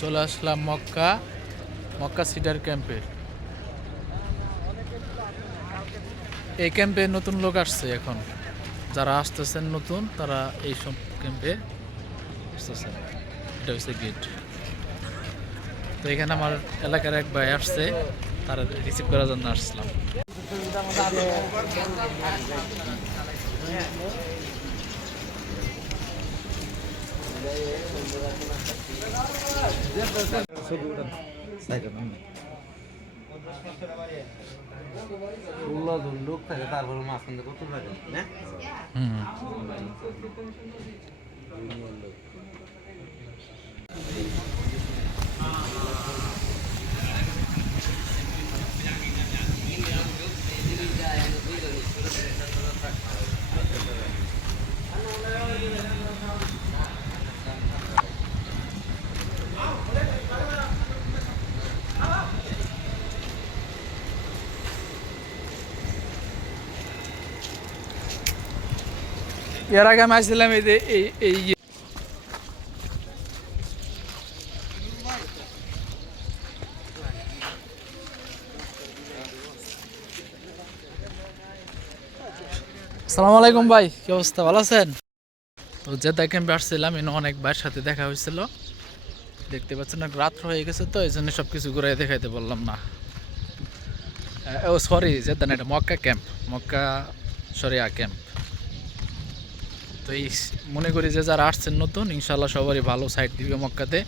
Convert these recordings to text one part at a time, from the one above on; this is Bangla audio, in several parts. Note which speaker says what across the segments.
Speaker 1: চলে আসলাম মক্কা মক্কা সিডার ক্যাম্পে। এই ক্যাম্পে নতুন লোক আসছে এখন। যারা আসতেছেন নতুন, তারা এই সব ক্যাম্পে আসতেছেন। এটা হচ্ছে গেট তো এখানে আমার এলাকার এক ভাই আসছে, তারা রিসিভ করার জন্য আসছিলাম
Speaker 2: লোক থাকে তারপরে মাঝখানে কত থাকে না
Speaker 1: এর আগে আমি এই যে এই ইয়ে- আলাইকুম ভাই কি অবস্থা? ভালো আছেন? তো জেদ্দা ক্যাম্পে আসছিলাম এনে অনেক ভাইয়ের সাথে দেখা হয়েছিল। দেখতে পাচ্ছেন রাত্র হয়ে গেছে তো, এই জন্য সব কিছু ঘুরে দেখাইতে বললাম না। ও সরি জেদ্দা না এটা মক্কা ক্যাম্প মক্কা সরিয়া ক্যাম্প তো এই মনে করি যে যারা আসছেন নতুন ইনশাল্লাহ সবারই ভালো সাইড দিবে মক্কাতে।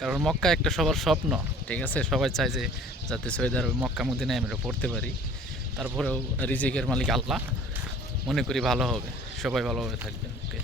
Speaker 1: কারণ মক্কা একটা সবার স্বপ্ন, ঠিক আছে? সবাই চায় যে যাতে সৈয়দ আরবে মক্কা মদিনায় আমরা পড়তে পারি। তারপরেও রিজিকের মালিক আল্লাহ। মনে করি ভালো হবে, সবাই ভালোভাবে থাকবেন। ওকে